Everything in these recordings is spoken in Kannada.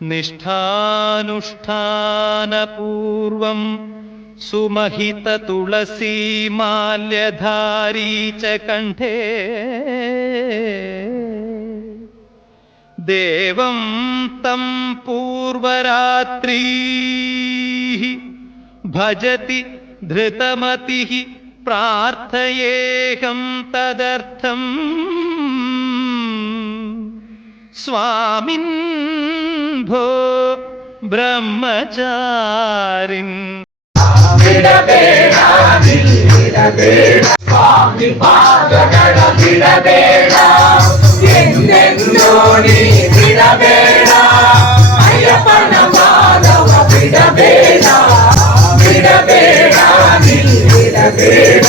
निष्ठानुष्ठानपूर्वं सुमहिततुलसीमाल्यधारी च कण्ठे देवं तं पूर्वरात्रिः भजति धृतमतिः प्रार्थयेऽहं तदर्थं स्वामिन् भो ब्रह्मचारिन् ಬಿಡಬೇಡ ಬಿಡಬೇಡ ಸ್ವಾಮಿ ಪಾದಗಳ ಬಿಡಬೇಡ ಎಂದೆಂದೂ ನೀ ಬಿಡಬೇಡ ಅಯ್ಯಪ್ಪನ ಪಾದವ ಬಿಡಬೇಡ ಬಿಡಬೇಡ ನೀ ಬಿಡಬೇಡ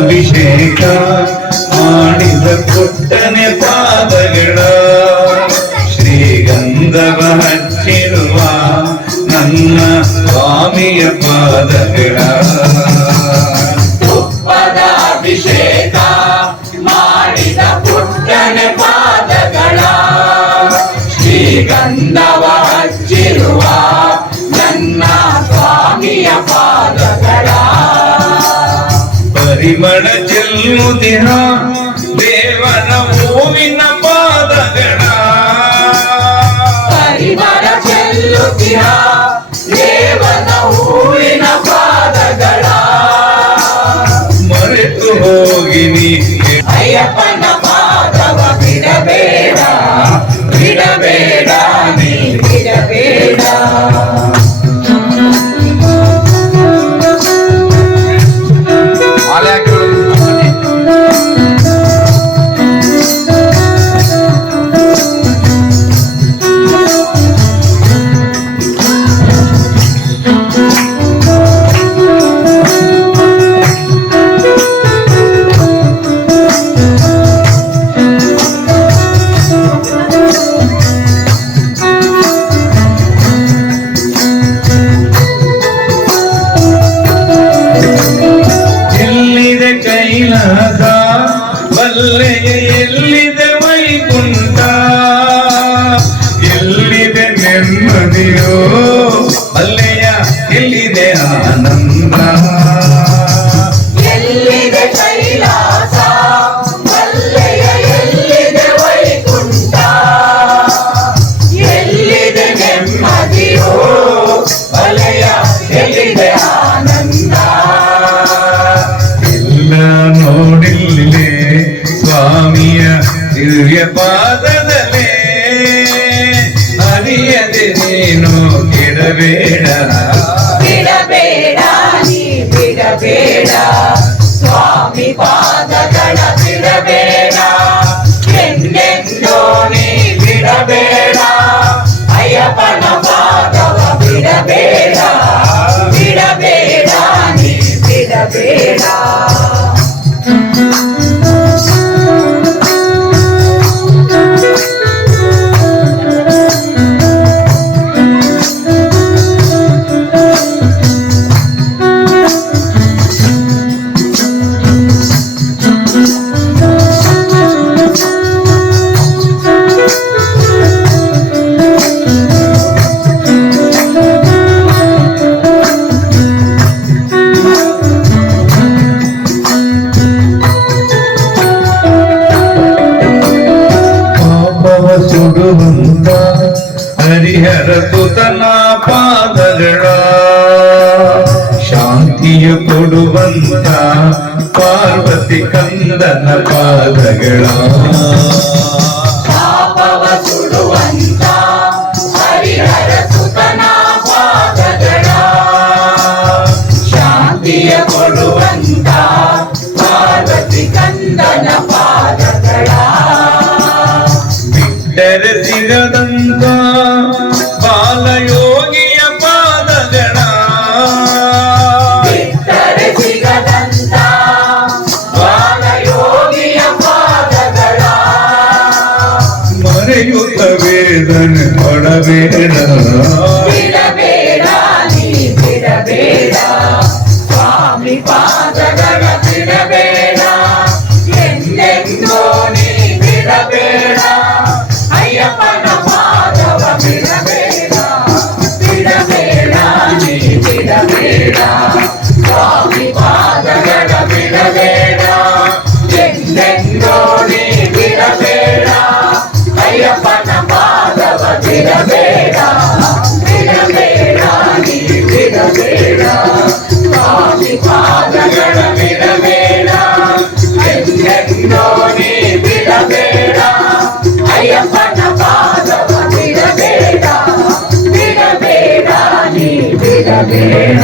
ಅಭಿಷೇಕ ಮಾಡಿದ ಪುಟ್ಟನೆ ಪಾದಗಳ ಶ್ರೀಗಂಧವ ಹಚ್ಚಿರುವ ನನ್ನ ಸ್ವಾಮಿಯ ಪಾದಗಳ ತುಪ್ಪದ ಅಭಿಷೇಕ ಮಾಡಿದ ಪುಟ್ಟನೆ ಪಾದಗಳ ಶ್ರೀಗಂಧವ ಹಚ್ಚಿರುವ ನನ್ನ ಸ್ವಾಮಿಯ ಪಾದಗಳ ಪರಿಮಳ ಚೆಲ್ಲುದಿನ ದೇವನ ಹೂವಿನ ಪಾದಗಳ ಪರಿಮಳ ಚೆಲ್ಲುದಿನ ದೇವನ ಹೂವಿನ ಪಾದಗಳ ಮರೆತು ಹೋಗಿನಿ ಅಯ್ಯಪ್ಪನ ಪಾದವ ಬಿಡಬೇಡ ಬಿಡಬೇಡ ನೀ ಬಿಡಬೇಡ ಕೈಲಾಸ ಬಲ್ಲೆಯ ಎಲ್ಲಿದೆ ವೈಕುಂಠ ಎಲ್ಲಿದೆ ನೆಮ್ಮದಿಯೋ ಬಲ್ಲೆಯ ಎಲ್ಲಿದೆ ಆನಂದ ಎಲ್ಲಿದೆ ಕೈಲಾಸ ಬಲ್ಲೆಯ ಎಲ್ಲಿದೆ ವೈಕುಂಠ ಎಲ್ಲಿದೆ ನೆಮ್ಮದಿಯೋ ಬಲ್ಲೆಯ ಎಲ್ಲಿದೆ ಆನಂದ ನೋಡಿಲ್ಲೇ ಸ್ವಾಮಿಯ ದಿವ್ಯ ಪಾದದಲ್ಲೇ ಅರಿಯದೆ ನೀನು ಕೆಡಬೇಡ ಬಿಡಬೇಡ ನೀ ಬಿಡಬೇಡ ಸ್ವಾಮಿ ಪಾದಗಳ ಬಿಡಬೇಡ ಎಂದೆಂದೂ ನೀ ಬಿಡಬೇಡ ಅಯ್ಯಪ್ಪನ ಪಾದವ ಬಿಡಬೇಡ ಬಿಡಬೇಡ ನೀ ಬಿಡಬೇಡ ಸುಡುವಂತ ಹರಿಹರ ಸುತನ ಪಾದಗಳ ಶಾಂತಿಯ ಕೊಡುವಂತ ಪಾರ್ವತಿ ಕಂದನ ಪಾದಗಳ ಪಾಪವ ಸುಡುವಂತ ಹರಿಹರ ಸುತನ ಪಾದಗಳ ಶಾಂತಿಯ ಕೊಡುವಂತ ಪಾರ್ವತಿ ಕಂದನ ಬಿಡಬೇಡ ಬಿಡಬೇಡ ನೀ ಬಿಡಬೇಡ ಸ್ವಾಮಿ ಪಾದಗಳ ಬಿಡಬೇಡ ಎಂದೆಂದೋ ನೀ ಬಿಡಬೇಡ ಅಯ್ಯಪ್ಪನ ಪಾದವ ಬಿಡಬೇಡ ಬಿಡಬೇಡ ನೀ ಬಿಡಬೇಡ ಸ್ವಾಮಿ ಪಾದಗಳ ಬಿಡಬೇಡ ಎಂದೆಂದೋ ನೀ ಬಿಡಬೇಡ ಅಯ್ಯಪ್ಪನ ಪಾದವ ಬಿಡಬೇಡ ಬಿಡಬೇಡ ನೀ ಬಿಡಬೇಡ ಸ್ವಾಮಿ ಪಾದಗಳ ಬಿಡಬೇಡ ಎಂದೆಂದೋ ನೀ ಬಿಡಬೇಡ ಅಯ್ಯಪ್ಪನ ಪಾದವ ಬಿಡಬೇಡ ಬಿಡಬೇಡ ನೀ ಬಿಡಬೇಡ